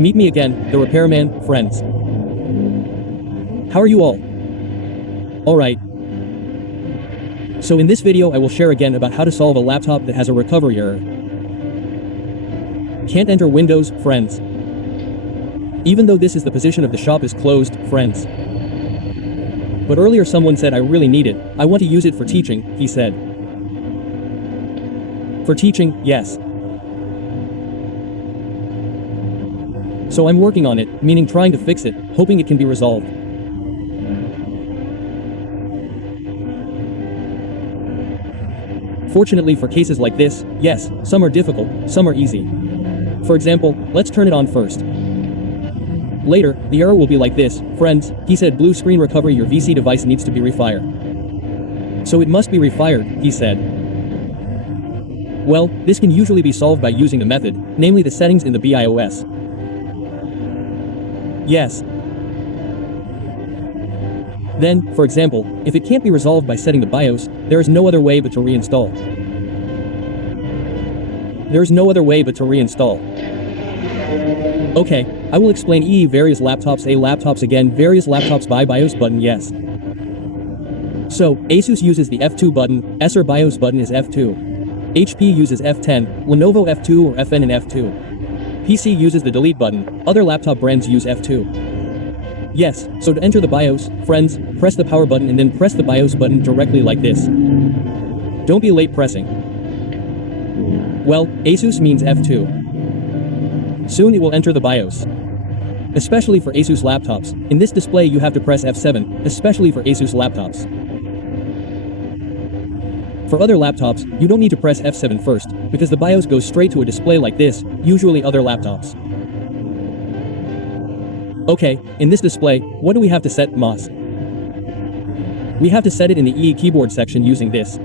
Meet me again, the repairman, friends. How are you all? Alright. So in this video I will share again about how to solve a laptop that has a recovery error. Can't enter Windows, friends. Even though this is the position of the shop is closed, friends. But earlier someone said I really need it, I want to use it for teaching, he said. For teaching, yes. So I'm working on it, meaning trying to fix it, hoping it can be resolved. Fortunately for cases like this, yes, some are difficult, some are easy. For example, let's turn it on first. Later, the error will be like this, friends, he said blue screen recovery your VC device needs to be refired. So it must be refired, he said. Well, this can usually be solved by using the method, namely the settings in the BIOS. Yes. Then, for example, if it can't be resolved by setting the BIOS, there is no other way but to reinstall. There's no other way but to reinstall. Okay, I will explain various laptops again various laptops by BIOS button yes. So, Asus uses the F2 button, Acer BIOS button is F2. HP uses F10, Lenovo F2 or FN and F2. PC uses the delete button, other laptop brands use F2. Yes, so to enter the BIOS, friends, press the power button and then press the BIOS button directly like this. Don't be late pressing. Well, Asus means F2. Soon it will enter the BIOS. Especially for Asus laptops, in this display you have to press F7, especially for Asus laptops. For other laptops, you don't need to press F7 first, because the BIOS goes straight to a display like this, usually other laptops. Okay, in this display, what do we have to set, MOS? We have to set it in the E keyboard section using this.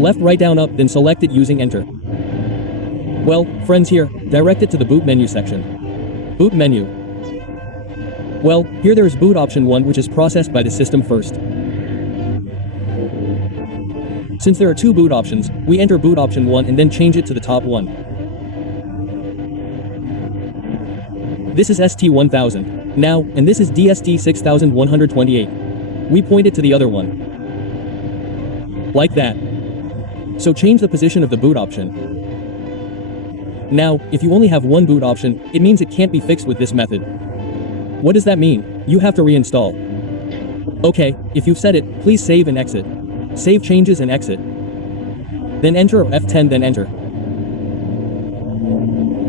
Left, right, down, up, then select it using Enter. Well, friends here, direct it to the boot menu section. Boot menu. Well, here there is boot option 1 which is processed by the system first. Since there are two boot options, we enter boot option 1 and then change it to the top one. This is ST1000. Now, and this is DST6128. We point it to the other one. Like that. So change the position of the boot option. Now, if you only have one boot option, it means it can't be fixed with this method. What does that mean? You have to reinstall. Okay, if you've set it, please save and exit. Save changes and exit. Then enter or F10 then enter.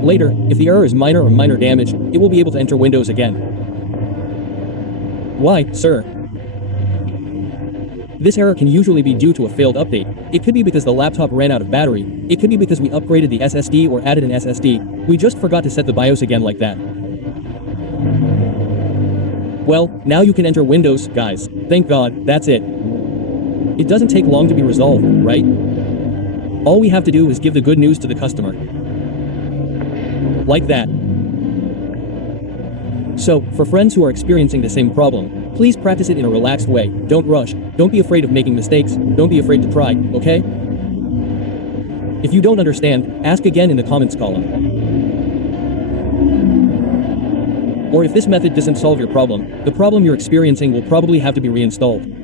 Later, if the error is minor or minor damage, it will be able to enter Windows again. Why, sir? This error can usually be due to a failed update. It could be because the laptop ran out of battery. It could be because we upgraded the SSD or added an SSD. We just forgot to set the BIOS again like that. Well, now you can enter Windows, guys. Thank God, that's it. It doesn't take long to be resolved, right? All we have to do is give the good news to the customer. Like that. So, for friends who are experiencing the same problem, please practice it in a relaxed way. Don't rush. Don't be afraid of making mistakes. Don't be afraid to try, okay? If you don't understand, ask again in the comments column. Or if this method doesn't solve your problem, the problem you're experiencing will probably have to be reinstalled.